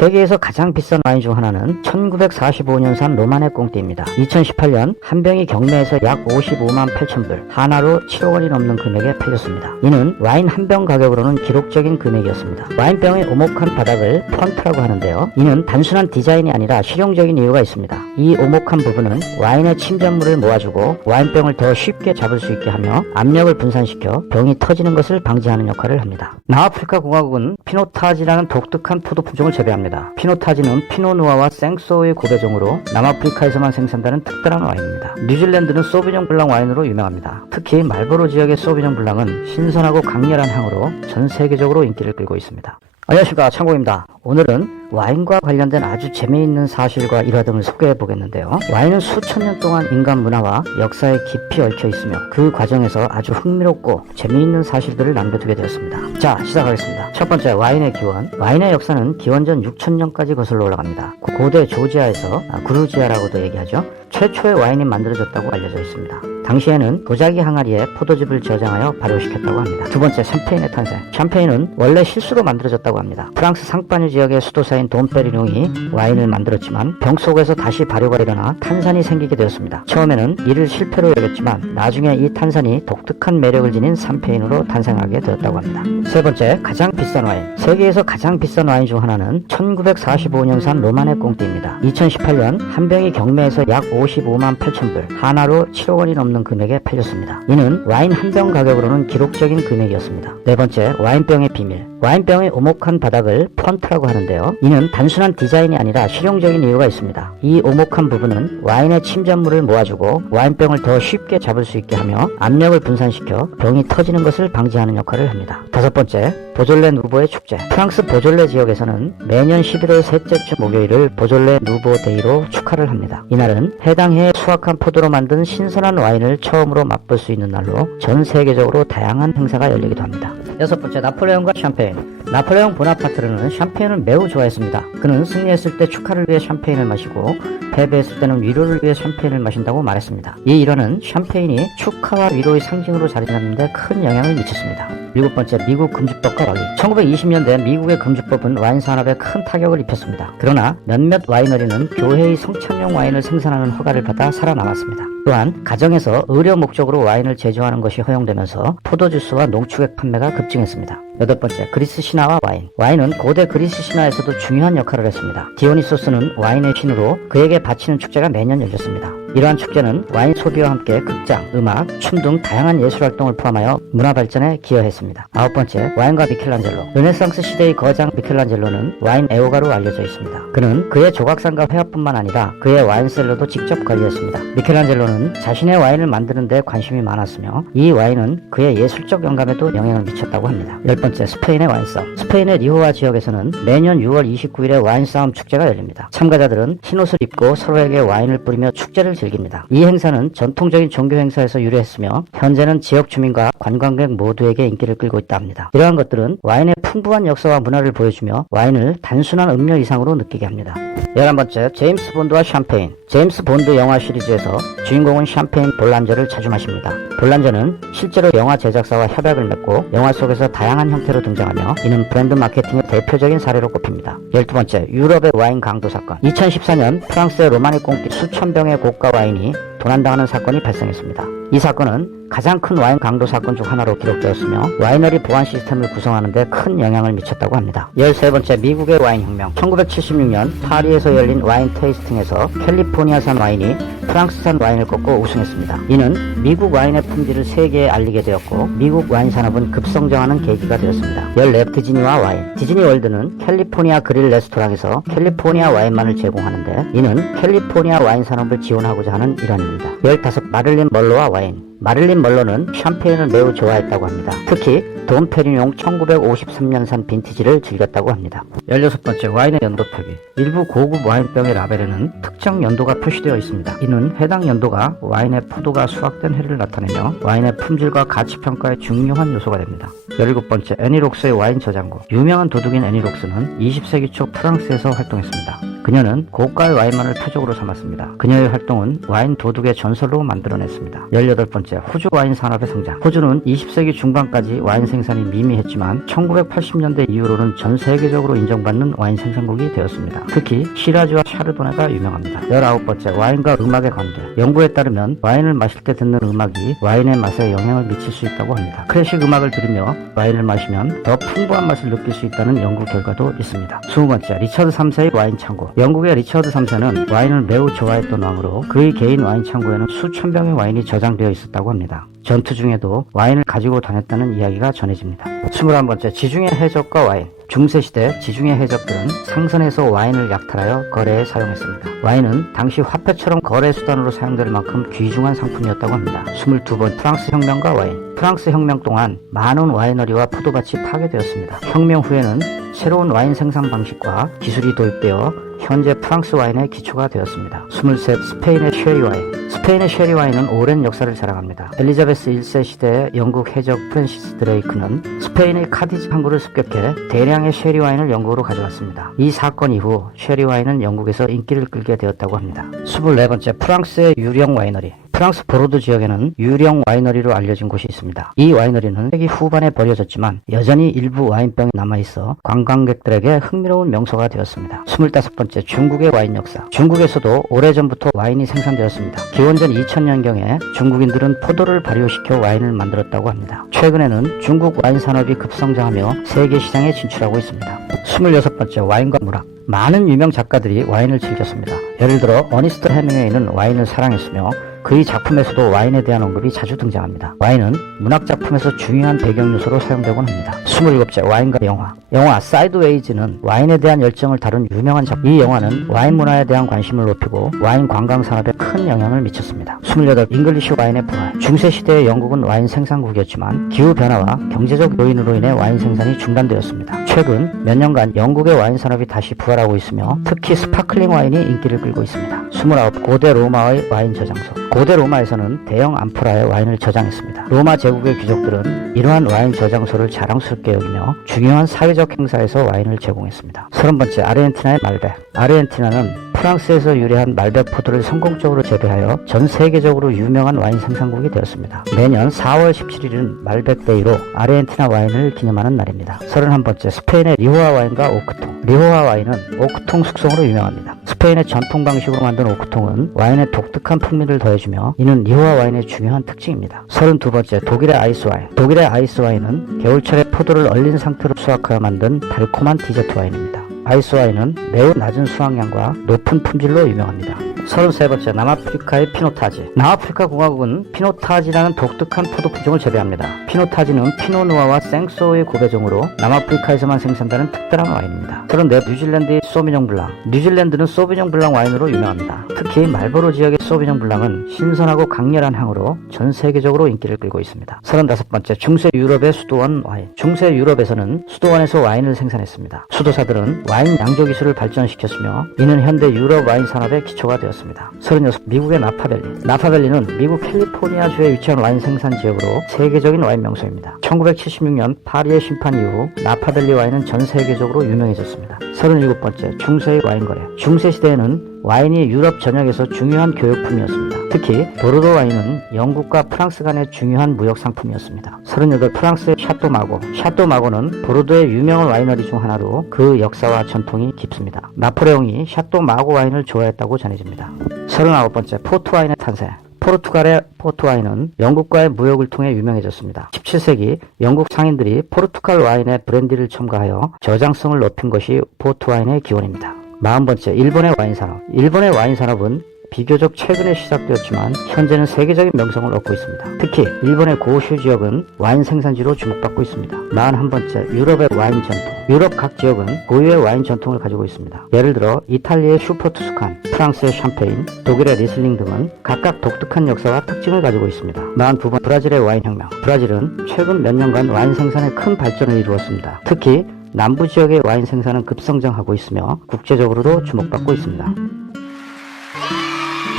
세계에서 가장 비싼 와인 중 하나는 1945년산 로마네 꽁띠입니다. 2018년 한 병이 경매에서 약 55만 8천 불, 하나로 7억 원이 넘는 금액에 팔렸습니다. 이는 와인 한 병 가격으로는 기록적인 금액이었습니다. 와인병의 오목한 바닥을 펀트라고 하는데요. 이는 단순한 디자인이 아니라 실용적인 이유가 있습니다. 이 오목한 부분은 와인의 침전물을 모아주고 와인병을 더 쉽게 잡을 수 있게 하며 압력을 분산시켜 병이 터지는 것을 방지하는 역할을 합니다. 남아프리카 공화국은 피노타지라는 독특한 포도 품종을 재배합니다. 피노타지는 피노누아와 생소의 고배종으로 남아프리카에서만 생산되는 특별한 와인입니다. 뉴질랜드는 소비뇽 블랑 와인으로 유명합니다. 특히 말보로 지역의 소비뇽 블랑은 신선하고 강렬한 향으로 전 세계적으로 인기를 끌고 있습니다. 안녕하십니까, 창고입니다. 오늘은 와인과 관련된 아주 재미있는 사실과 일화 등을 소개해 보겠는데요. 와인은 수천 년 동안 인간 문화와 역사에 깊이 얽혀 있으며 그 과정에서 아주 흥미롭고 재미있는 사실들을 남겨두게 되었습니다. 자, 시작하겠습니다. 첫 번째, 와인의 기원. 와인의 역사는 기원전 6000년까지 거슬러 올라갑니다. 고대 조지아에서 구루지아라고도 얘기하죠. 최초의 와인이 만들어졌다고 알려져 있습니다. 당시에는 도자기 항아리에 포도즙을 저장하여 발효시켰다고 합니다. 두 번째, 샴페인의 탄생. 샴페인은 원래 실수로 만들어졌다고 합니다. 프랑스 상파뉴 지역의 수도사인 돔페리뇽이 와인을 만들었지만 병 속에서 다시 발효가 일어나 탄산이 생기게 되었습니다. 처음에는 이를 실패로 여겼지만 나중에 이 탄산이 독특한 매력을 지닌 샴페인으로 탄생하게 되었다고 합니다. 세 번째, 가장 비싼 와인. 세계에서 가장 비싼 와인 중 하나는 1945년산 로마네 꽁띠입니다. 2018년 한 병이 경매에서 약 55만 8천 불, 하나로 7억 원이 넘는 금액에 팔렸습니다. 이는 와인 한 병 가격으로는 기록적인 금액이었습니다. 네 번째, 와인병의 비밀. 와인병의 오목한 바닥을 펀트라고 하는데요. 이는 단순한 디자인이 아니라 실용적인 이유가 있습니다. 이 오목한 부분은 와인의 침전물을 모아주고 와인병을 더 쉽게 잡을 수 있게 하며 압력을 분산시켜 병이 터지는 것을 방지하는 역할을 합니다. 다섯 번째, 보졸레 누보의 축제. 프랑스 보졸레 지역에서는 매년 11월 셋째 주 목요일을 보졸레 누보 데이로 축하를 합니다. 이날은 해당 해에 수확한 포도로 만든 신선한 와인을 처음으로 맛볼 수 있는 날로 전 세계적으로 다양한 행사가 열리기도 합니다. 여섯 번째, 나폴레옹과 샴페인. 나폴레옹 보나파트르는 샴페인을 매우 좋아했습니다. 그는 승리했을 때 축하를 위해 샴페인을 마시고 패배했을 때는 위로를 위해 샴페인을 마신다고 말했습니다. 이 일화는 샴페인이 축하와 위로의 상징으로 자리잡는데 큰 영향을 미쳤습니다. 일곱 번째, 미국 금주법과 와인. 1920년대 미국의 금주법은 와인 산업에 큰 타격을 입혔습니다. 그러나 몇몇 와이너리는 교회의 성찬용 와인을 생산하는 허가를 받아 살아남았습니다. 또한 가정에서 의료 목적으로 와인을 제조하는 것이 허용되면서 포도주스와 농축액 판매가 급증했습니다. 여덟 번째, 그리스 신화와 와인. 와인은 고대 그리스 신화에서도 중요한 역할을 했습니다. 디오니소스는 와인의 신으로 그에게 바치는 축제가 매년 열렸습니다. 이러한 축제는 와인 소비와 함께 극장, 음악, 춤 등 다양한 예술활동을 포함하여 문화 발전에 기여했습니다. 아홉 번째, 와인과 미켈란젤로. 르네상스 시대의 거장 미켈란젤로는 와인 애호가로 알려져 있습니다. 그는 그의 조각상과 회화뿐만 아니라 그의 와인셀러도 직접 관리했습니다. 미켈란젤로는 자신의 와인을 만드는 데 관심이 많았으며 이 와인은 그의 예술적 영감에도 영향을 미쳤다고 합니다. 열 번째, 스페인의 와인싸움. 스페인의 리호아 지역에서는 매년 6월 29일에 와인싸움 축제가 열립니다. 참가자들은 흰옷을 입고 서로에게 와인을 뿌리며 축제를 즐깁니다. 이 행사는 전통적인 종교 행사에서 유래했으며 현재는 지역 주민과 관광객 모두에게 인기를 끌고 있다 합니다. 이러한 것들은 와인의 풍부한 역사와 문화를 보여주며 와인을 단순한 음료 이상으로 느끼게 합니다. 11번째, 제임스 본드와 샴페인. 제임스 본드 영화 시리즈에서 주인공은 샴페인 볼란저를 자주 마십니다. 볼란저는 실제로 영화 제작사와 협약을 맺고 영화 속에서 다양한 형태로 등장하며 이는 브랜드 마케팅의 대표적인 사례로 꼽힙니다. 12번째, 유럽의 와인 강도 사건. 2014년 프랑스의 로마네 꽁띠 수천 병의 고가 와인이 도난당하는 사건이 발생했습니다. 이 사건은 가장 큰 와인 강도 사건 중 하나로 기록되었으며 와이너리 보안 시스템을 구성하는 데 큰 영향을 미쳤다고 합니다. 13번째, 미국의 와인 혁명. 1976년 파리에서 열린 와인 테이스팅에서 캘리포니아산 와인이 프랑스산 와인을 꺾고 우승했습니다. 이는 미국 와인의 품질을 세계에 알리게 되었고 미국 와인 산업은 급성장하는 계기가 되었습니다. 14, 디즈니와 와인. 디즈니 월드는 캘리포니아 그릴 레스토랑에서 캘리포니아 와인만을 제공하는데 이는 캘리포니아 와인 산업을 지원하고자 하는 일환입니다. 15, 마릴린 먼로와 와인. 마릴린 먼로는 샴페인을 매우 좋아했다고 합니다. 특히 돔페리뇽 1953년산 빈티지를 즐겼다고 합니다. 16번째, 와인의 연도 표기. 일부 고급 와인병의 라벨에는 특정 연도가 표시되어 있습니다. 이는 해당 연도가 와인의 포도가 수확된 해를 나타내며 와인의 품질과 가치 평가에 중요한 요소가 됩니다. 17번째, 애니록스의 와인 저장고. 유명한 도둑인 애니록스는 20세기 초 프랑스에서 활동했습니다. 그녀는 고가의 와인만을 표적으로 삼았습니다. 그녀의 활동은 와인 도둑의 전설로 만들어냈습니다. 18번째, 호주 와인 산업의 성장. 호주는 20세기 중반까지 와인 생산이 미미했지만 1980년대 이후로는 전 세계적으로 인정받는 와인 생산국이 되었습니다. 특히 시라즈와 샤르도네가 유명합니다. 19번째, 와인과 음악의 관계. 연구에 따르면 와인을 마실 때 듣는 음악이 와인의 맛에 영향을 미칠 수 있다고 합니다. 클래식 음악을 들으며 와인을 마시면 더 풍부한 맛을 느낄 수 있다는 연구 결과도 있습니다. 20번째, 리처드 3세의 와인 창고. 영국의 리처드 3세는 와인을 매우 좋아했던 왕으로 그의 개인 와인 창고에는 수천 병의 와인이 저장되어 있었다고 합니다. 전투 중에도 와인을 가지고 다녔다는 이야기가 전해집니다. 21번째, 지중해 해적과 와인. 중세시대 지중해 해적들은 상선에서 와인을 약탈하여 거래에 사용했습니다. 와인은 당시 화폐처럼 거래 수단으로 사용될 만큼 귀중한 상품이었다고 합니다. 22번, 프랑스 혁명과 와인. 프랑스 혁명 동안 많은 와이너리와 포도밭이 파괴되었습니다. 혁명 후에는 새로운 와인 생산 방식과 기술이 도입되어 현재 프랑스 와인의 기초가 되었습니다. 23, 스페인의 쉐리 와인. 스페인의 쉐리 와인은 오랜 역사를 자랑합니다. 엘리자베스 1세 시대의 영국 해적 프랜시스 드레이크는 스페인의 카디즈 항구를 습격해 대량의 쉐리 와인을 영국으로 가져왔습니다. 이 사건 이후 쉐리 와인은 영국에서 인기를 끌게 되었다고 합니다. 24번째, 프랑스의 유령 와이너리. 프랑스 보르도 지역에는 유령 와이너리로 알려진 곳이 있습니다. 이 와이너리는 세기 후반에 버려졌지만 여전히 일부 와인병이 남아있어 관광객들에게 흥미로운 명소가 되었습니다. 25번째, 중국의 와인 역사. 중국에서도 오래전부터 와인이 생산되었습니다. 기원전 2000년경에 중국인들은 포도를 발효시켜 와인을 만들었다고 합니다. 최근에는 중국 와인 산업이 급성장하며 세계 시장에 진출하고 있습니다. 26번째, 와인과 문학. 많은 유명 작가들이 와인을 즐겼습니다. 예를 들어 어니스트 해밍웨이는 와인을 사랑했으며 그의 작품에서도 와인에 대한 언급이 자주 등장합니다. 와인은 문학작품에서 중요한 배경 요소로 사용되곤 합니다. 27번째, 와인과 영화. 영화 사이드웨이즈는 와인에 대한 열정을 다룬 유명한 작품. 이 영화는 와인 문화에 대한 관심을 높이고 와인 관광 산업에 큰 영향을 미쳤습니다. 28, 잉글리시 와인의 부활. 중세시대의 영국은 와인 생산국이었지만 기후변화와 경제적 요인으로 인해 와인 생산이 중단되었습니다. 최근 몇 년간 영국의 와인 산업이 다시 부활하고 있으며 특히 스파클링 와인이 인기를 끌고 있습니다. 29, 고대 로마의 와인 저장소. 고대 로마에서는 대형 암포라에 와인을 저장했습니다. 로마 제국의 귀족들은 이러한 와인 저장소를 자랑스럽게 여기며 중요한 사회적 행사에서 와인을 제공했습니다. 30번째, 아르헨티나의 말백. 아르헨티나는 프랑스에서 유래한 말백 포도를 성공적으로 재배하여 전 세계적으로 유명한 와인 생산국이 되었습니다. 매년 4월 17일은 말백데이로 아르헨티나 와인을 기념하는 날입니다. 31번째, 스페인의 리호아 와인과 오크통. 리호아 와인은 오크통 숙성으로 유명합니다. 스페인의 전통 방식으로 만든 오크통은 와인에 독특한 풍미를 더해주며 이는 리호아 와인의 중요한 특징입니다. 32번째, 독일의 아이스 와인. 독일의 아이스 와인은 겨울철에 포도를 얼린 상태로 수확하여 만든 달콤한 디저트 와인입니다. 아이스 와인은 매우 낮은 수확량과 높은 품질로 유명합니다. 33번째, 남아프리카의 피노타지. 남아프리카 공화국은 피노타지라는 독특한 포도 품종을 재배합니다. 피노타지는 피노누아와 생소의 고배종으로 남아프리카에서만 생산되는 특별한 와인입니다. 34, 뉴질랜드의 소비뇽 블랑. 뉴질랜드는 소비뇽 블랑 와인으로 유명합니다. 특히 말보로 지역의 소비뇽 블랑은 신선하고 강렬한 향으로 전 세계적으로 인기를 끌고 있습니다. 35번째, 중세 유럽의 수도원 와인. 중세 유럽에서는 수도원에서 와인을 생산했습니다. 수도사들은 와인 양조 기술을 발전시켰으며 이는 현대 유럽 와인 산업의 기초가 되었습니다. 36, 미국의 나파밸리. 나파밸리는 미국 캘리포니아주에 위치한 와인 생산 지역으로 세계적인 와인 명소입니다. 1976년 파리의 심판 이후 나파밸리 와인은 전 세계적으로 유명해졌습니다. 37번째, 중세의 와인 거래. 중세 시대에는 와인이 유럽 전역에서 중요한 교역품이었습니다. 특히 보르도 와인은 영국과 프랑스 간의 중요한 무역 상품이었습니다. 38, 프랑스의 샤또 마고. 샤또 마고는 보르도의 유명한 와이너리 중 하나로 그 역사와 전통이 깊습니다. 나폴레옹이 샤또 마고 와인을 좋아했다고 전해집니다. 39번째, 포트 와인의 탄생. 포르투갈의 포트와인은 영국과의 무역을 통해 유명해졌습니다. 17세기 영국 상인들이 포르투갈 와인에 브랜디를 첨가하여 저장성을 높인 것이 포트와인의 기원입니다. 40번째, 일본의 와인 산업. 일본의 와인 산업은 비교적 최근에 시작되었지만 현재는 세계적인 명성을 얻고 있습니다. 특히 일본의 고슈 지역은 와인 생산지로 주목받고 있습니다. 41번째, 유럽의 와인 전통. 유럽 각 지역은 고유의 와인 전통을 가지고 있습니다. 예를 들어 이탈리아의 슈퍼 투스칸, 프랑스의 샴페인, 독일의 리슬링 등은 각각 독특한 역사와 특징을 가지고 있습니다. 42번, 브라질의 와인 혁명. 브라질은 최근 몇 년간 와인 생산에 큰 발전을 이루었습니다. 특히 남부 지역의 와인 생산은 급성장하고 있으며 국제적으로도 주목받고 있습니다.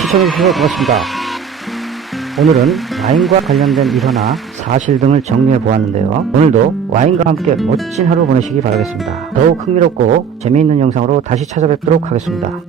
시청해주셔서 고맙습니다. 오늘은 와인과 관련된 일화나 사실 등을 정리해 보았는데요. 오늘도 와인과 함께 멋진 하루 보내시기 바라겠습니다. 더욱 흥미롭고 재미있는 영상으로 다시 찾아뵙도록 하겠습니다.